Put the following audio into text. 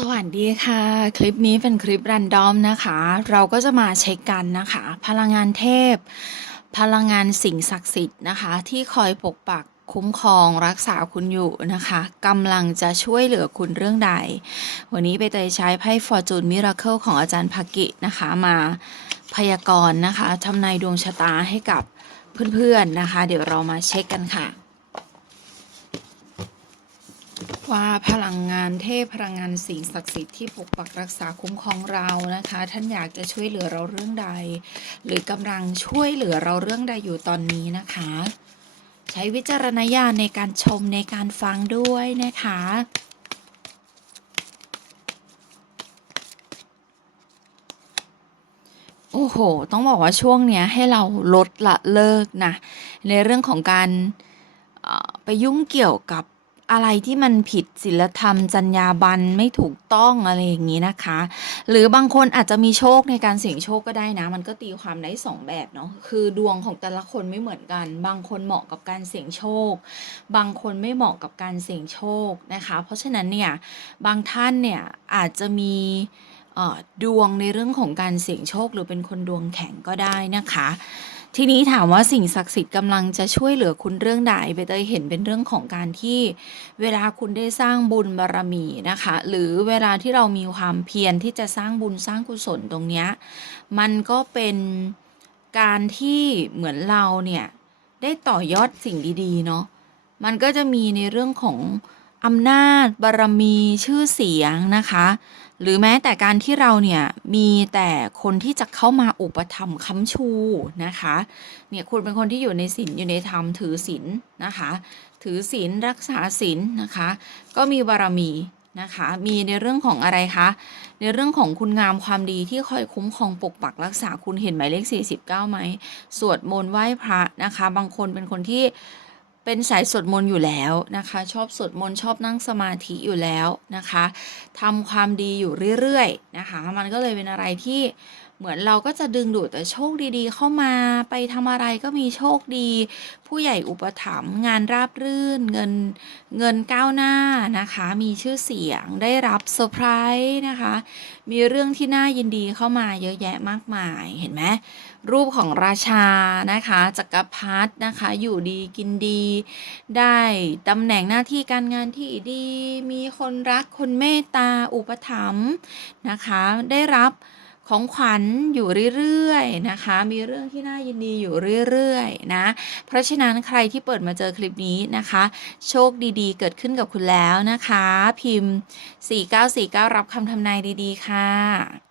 สวัสดีค่ะ คลิปนี้เป็นคลิปแรนดอมนะคะ เราก็จะมาเช็คกันนะคะ พลังงานเทพ พลังงานสิ่งศักดิ์สิทธิ์นะคะ ที่คอยปกปักคุ้มครองรักษาคุณอยู่นะคะกำลังจะช่วยเหลือคุณเรื่องใด วันนี้ไปเตยใช้ไพ่ Fortune Miracle ของอาจารย์ภากินะคะมาพยากรณ์นะคะทำนายดวงชะตาให้กับเพื่อนๆนะคะ เดี๋ยวเรามาเช็คกันค่ะ ว่าพลังงานเทพพลังงานสิ่งศักดิ์สิทธิ์ที่ปกปักรักษาคุ้มครองเรานะคะ ท่านอยากจะช่วยเหลือเราเรื่องใด หรือกำลังช่วยเหลือเราเรื่องใดอยู่ตอนนี้นะคะ ใช้วิจารณญาณในการชมในการฟังด้วยนะคะโอ้โห ต้องบอกว่าช่วงเนี้ยให้เราลดละเลิกนะ ในเรื่องของการไปยุ่งเกี่ยวกับ อะไรที่มันผิดศีลธรรม จรรยาบรรณไม่ถูกต้องอะไรอย่างนี้นะคะ หรือบางคนอาจจะมีโชคในการเสี่ยงโชคก็ได้นะ มันก็ตีความได้สองแบบเนาะคือดวงของแต่ละคนไม่เหมือนกัน บางคนเหมาะกับการเสี่ยงโชค บางคนไม่เหมาะกับการเสี่ยงโชคนะคะ เพราะฉะนั้นเนี่ยบางท่านเนี่ยอาจจะมี ดวงในเรื่องของการเสี่ยงโชค หรือเป็นคนดวงแข็งก็ได้นะคะ ทีนี้ถามว่าสิ่งศักดิ์สิทธิ์กำลังจะช่วยเหลือคุณเรื่องใดเบเตยเห็นเป็นเรื่องของการที่เวลาคุณได้สร้างบุญบารรมีนะคะ หรือเวลาที่เรามีความเพียรที่จะสร้างบุญสร้างกุศลตรงเนี้ยมันก็เป็นการที่เหมือนเราเนี่ยได้ต่อยอดสิ่งดีๆเนาะมันก็จะมีในเรื่องของ อำนาจ บารรมีชื่อเสียงนะคะ หรือแม้แต่การที่เราเนี่ยมีแต่คนที่จะเข้ามาอุปถัมภ์ค้ำชูนะคะเนี่ยคุณเป็นคนที่อยู่ในศีลอยู่ในธรรมถือศีลนะคะ ถือศีลรักษาศีลนะคะ ก็มีบารมีนะคะมีในเรื่องของอะไรคะในเรื่องของคุณงามความดีที่คอยคุ้มครองปกปักรักษาคุณเห็นหมายเลข 49ไหมสวดมนต์ไหว้พระนะคะ บางคนเป็นคนที่ เป็นสายสวดมนต์อยู่แล้วนะคะ ชอบสวดมนต์ชอบนั่งสมาธิอยู่แล้วนะคะทำความดีอยู่เรื่อยๆนะคะ มันก็เลยเป็นอะไรที่เหมือนเราก็จะดึงดูดแต่โชคดีๆ เข้ามาไปทำอะไรก็มีโชคดี ผู้ใหญ่อุปถัมภ์งานราบรื่นเงินเงินก้าวหน้านะคะ มีชื่อเสียงได้รับเซอร์ไพรส์นะคะ มีเรื่องที่น่ายินดีเข้ามาเยอะแยะมากมายเห็นไหมรูปของราชานะคะจักรพรรดินะคะ อยู่ดีกินดีได้ตำแหน่งหน้าที่การงานที่ดี มีคนรักคนเมตตาอุปถัมภ์นะคะ ได้รับของขวัญอยู่เรื่อยๆนะคะ มีเรื่องที่น่ายินดีอยู่เรื่อยๆนะ เพราะฉะนั้นใครที่เปิดมาเจอคลิปนี้นะคะ โชคดีๆ เกิดขึ้นกับคุณแล้วนะคะ พิมพ์ 4949 รับคำทำนายดีๆ ค่ะ